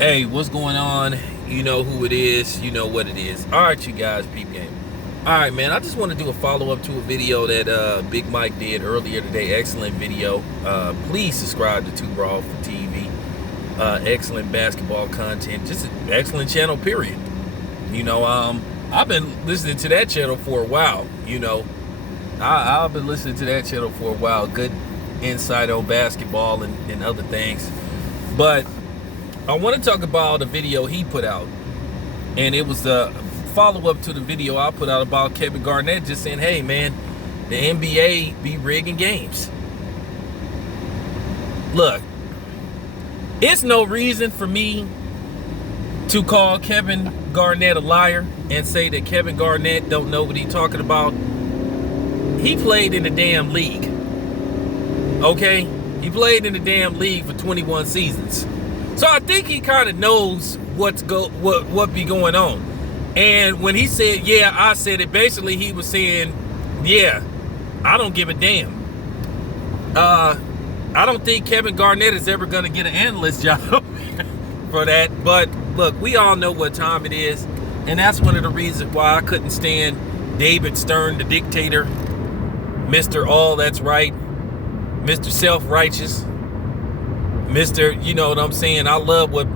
Hey, what's going on? You know who it is. You know what it is. All right, you guys, peep game. All right, man. I just want to do a follow-up to a video that Big Mike did earlier today. Excellent video. Please subscribe to Two Brawl for TV. Excellent basketball content. Just an excellent channel, period. You know, I've been listening to that channel for a while. You know, I've been listening to that channel for a while. Good insight on basketball and other things. But I want to talk about a video he put out, and it was the follow-up to the video I put out about Kevin Garnett just saying, hey man, the NBA be rigging games. Look, it's no reason for me to call Kevin Garnett a liar and say that Kevin Garnett don't know what he's talking about. He played in the damn league, okay? He played in the damn league for 21 seasons. So I think he kind of knows what be going on. And when he said, yeah, I said it, basically he was saying, yeah, I don't give a damn. I don't think Kevin Garnett is ever going to get an analyst job for that. But look, we all know what time it is. And that's one of the reasons why I couldn't stand David Stern, the dictator, Mr. All That's Right, Mr. Self-Righteous, Mr. You know what I'm saying? I love what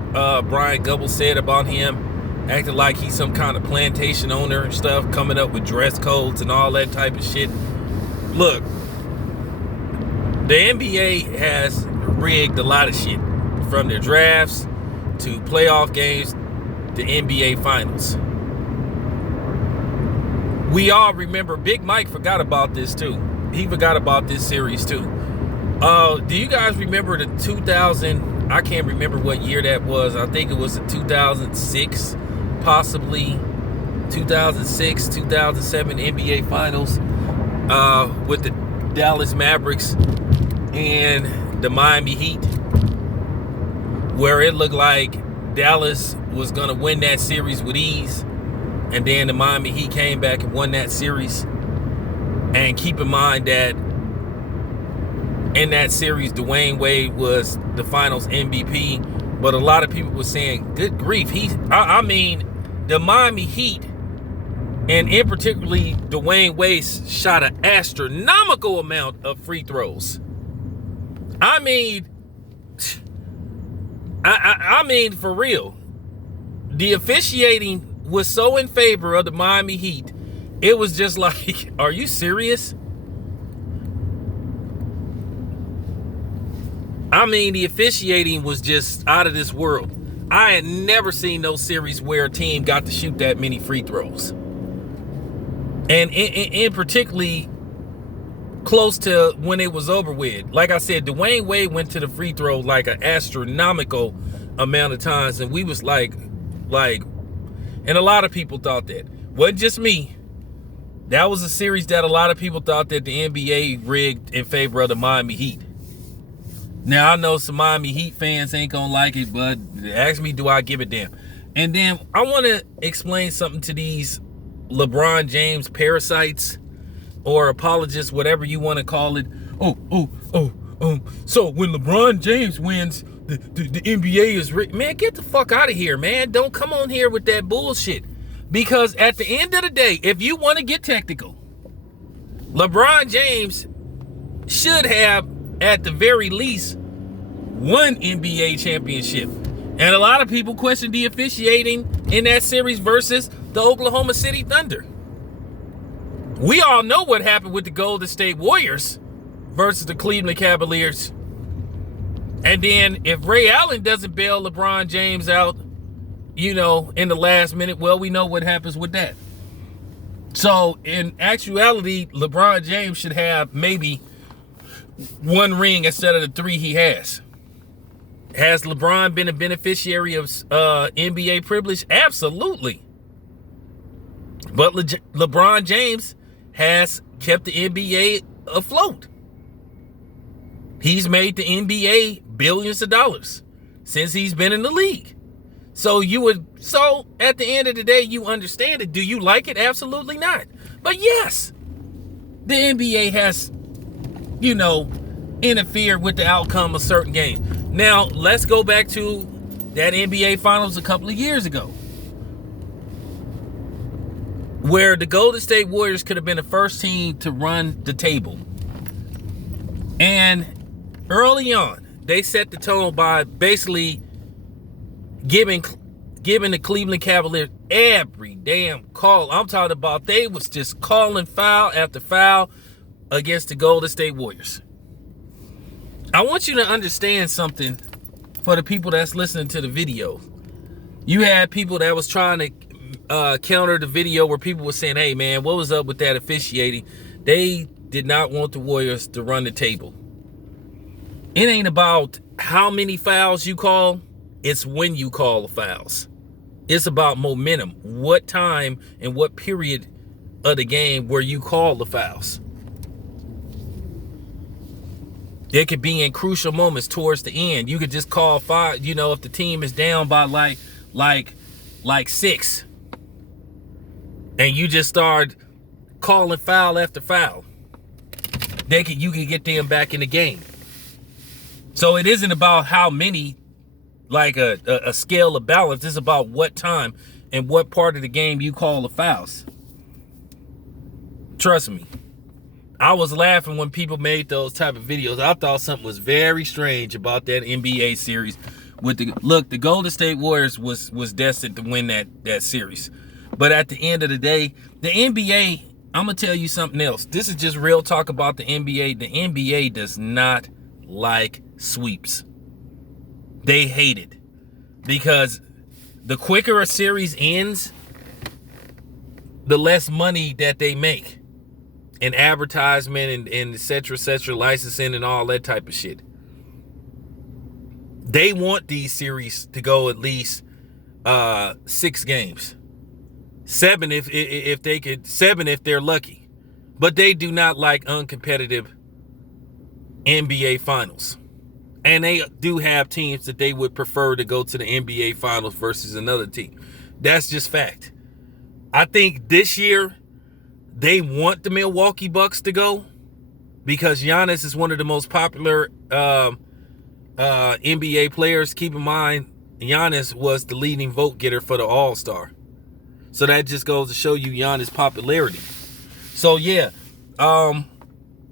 Brian Gubble said about him, acting like he's some kind of plantation owner and stuff, coming up with dress codes and all that type of shit. Look, the NBA has rigged a lot of shit, from their drafts to playoff games to NBA finals. We all remember Big Mike forgot about this too. He forgot about this series too. Do you guys remember the 2000, I can't remember what year that was. I think it was the 2006, possibly 2006, 2007 NBA Finals with the Dallas Mavericks and the Miami Heat, where it looked like Dallas was going to win that series with ease. And then the Miami Heat came back and won that series. And keep in mind that in that series, Dwayne Wade was the finals MVP, but a lot of people were saying, good grief, I mean, the Miami Heat, and in particularly Dwayne Wade, shot an astronomical amount of free throws. I mean, I mean, for real, the officiating was so in favor of the Miami Heat, it was just like, are you serious? I mean, the officiating was just out of this world. I had never seen no series where a team got to shoot that many free throws. And in particularly close to when it was over with. Like I said, Dwayne Wade went to the free throw like an astronomical amount of times. And we was like, and a lot of people thought that. Wasn't just me. That was a series that a lot of people thought that the NBA rigged in favor of the Miami Heat. Now, I know some Miami Heat fans ain't gonna like it, but ask me, do I give a damn? And then I want to explain something to these LeBron James parasites or apologists, whatever you want to call it. So when LeBron James wins, the NBA is rigged. Man, get the fuck out of here, man. Don't come on here with that bullshit. Because at the end of the day, if you want to get technical, LeBron James should have, at the very least, one NBA championship. And a lot of people question the officiating in that series versus the Oklahoma City Thunder. We all know what happened with the Golden State Warriors versus the Cleveland Cavaliers. And then if Ray Allen doesn't bail LeBron James out, you know, in the last minute, well, we know what happens with that. So in actuality, LeBron James should have maybe one ring instead of the three he has. Has LeBron been a beneficiary of NBA privilege? Absolutely. But LeBron James has kept the NBA afloat. He's made the NBA billions of dollars since he's been in the league. So at the end of the day, you understand it. Do you like it? Absolutely not. But yes, the NBA has, interfere with the outcome of certain games. Now, let's go back to that NBA Finals a couple of years ago, where the Golden State Warriors could have been the first team to run the table. And early on, they set the tone by basically giving the Cleveland Cavaliers every damn call. I'm talking about they was just calling foul after foul against the Golden State Warriors. I want you to understand something for the people that's listening to the video. You had people that was trying to counter the video where people were saying, hey man, what was up with that officiating? They did not want the Warriors to run the table. It ain't about how many fouls you call, it's when you call the fouls. It's about momentum. What time and what period of the game where you call the fouls. It could be in crucial moments towards the end. You could just call five, if the team is down by like 6. And you just start calling foul after foul. You can get them back in the game. So it isn't about how many, like a scale of balance. It's about what time and what part of the game you call the fouls. Trust me. I was laughing when people made those type of videos. I thought something was very strange about that NBA series. The Golden State Warriors was destined to win that series. But at the end of the day, the NBA, I'm going to tell you something else. This is just real talk about the NBA. The NBA does not like sweeps. They hate it. Because the quicker a series ends, the less money that they make. And advertisement and et cetera, licensing and all that type of shit. They want these series to go at least 6 games. 7 if they could, 7 if they're lucky. But they do not like uncompetitive NBA finals. And they do have teams that they would prefer to go to the NBA finals versus another team. That's just fact. I think this year they want the Milwaukee Bucks to go because Giannis is one of the most popular NBA players. Keep in mind, Giannis was the leading vote getter for the All-Star. So that just goes to show you Giannis' popularity. So yeah,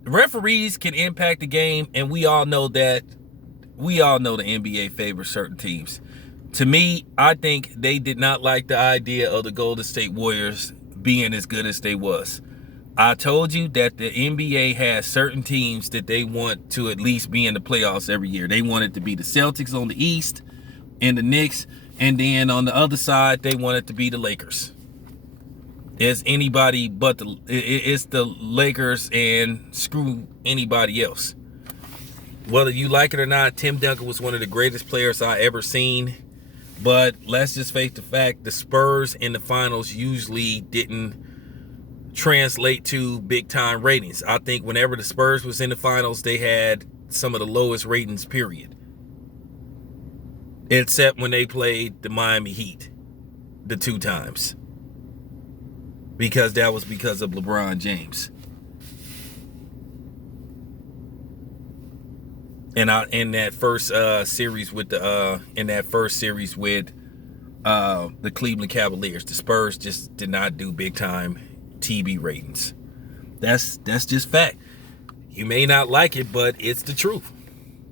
referees can impact the game, and we all know that. We all know the NBA favors certain teams. To me, I think they did not like the idea of the Golden State Warriors being as good as they was. I told you that the NBA has certain teams that they want to at least be in the playoffs every year. They want it to be the Celtics on the East and the Knicks, and then on the other side, they want it to be the Lakers. It's anybody but it's the Lakers and screw anybody else. Whether you like it or not, Tim Duncan was one of the greatest players I ever seen. But let's just face the fact, the Spurs in the finals usually didn't translate to big-time ratings. I think whenever the Spurs was in the finals, they had some of the lowest ratings, period. Except when they played the Miami Heat the 2 times. Because that was because of LeBron James. And in that first series with the Cleveland Cavaliers, the Spurs just did not do big time TV ratings. That's just fact. You may not like it, but it's the truth.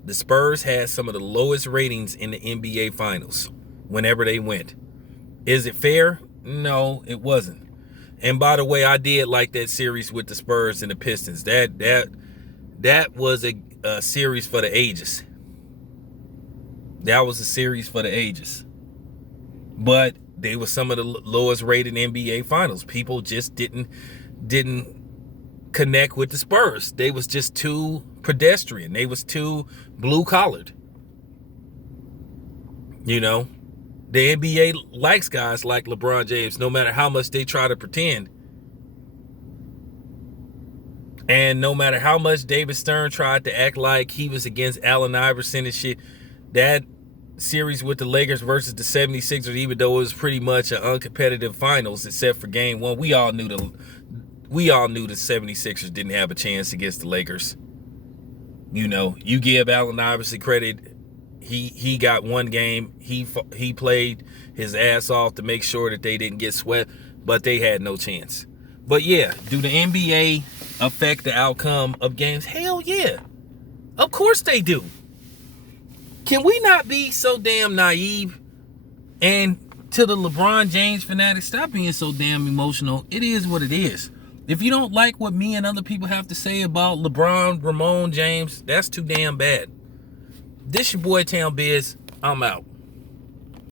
The Spurs had some of the lowest ratings in the NBA Finals whenever they went. Is it fair? No, it wasn't. And by the way, I did like that series with the Spurs and the Pistons. That was a series for the ages. That was a series for the ages. But they were some of the lowest rated NBA finals. People just didn't connect with the Spurs. They was just too pedestrian. They was too blue collared. The NBA likes guys like LeBron James, no matter how much they try to pretend. And no matter how much David Stern tried to act like he was against Allen Iverson and shit, that series with the Lakers versus the 76ers, even though it was pretty much an uncompetitive finals except for game 1, we all knew the 76ers didn't have a chance against the Lakers. You give Allen Iverson credit he got one game. He played his ass off to make sure that they didn't get swept, but they had no chance. But yeah, do the NBA affect the outcome of games? Hell yeah. Of course they do. Can we not be so damn naive? And to the LeBron James fanatics, stop being so damn emotional. It is what it is. If you don't like what me and other people have to say about LeBron, Ramon James, that's too damn bad. This your boy Town Biz. I'm out.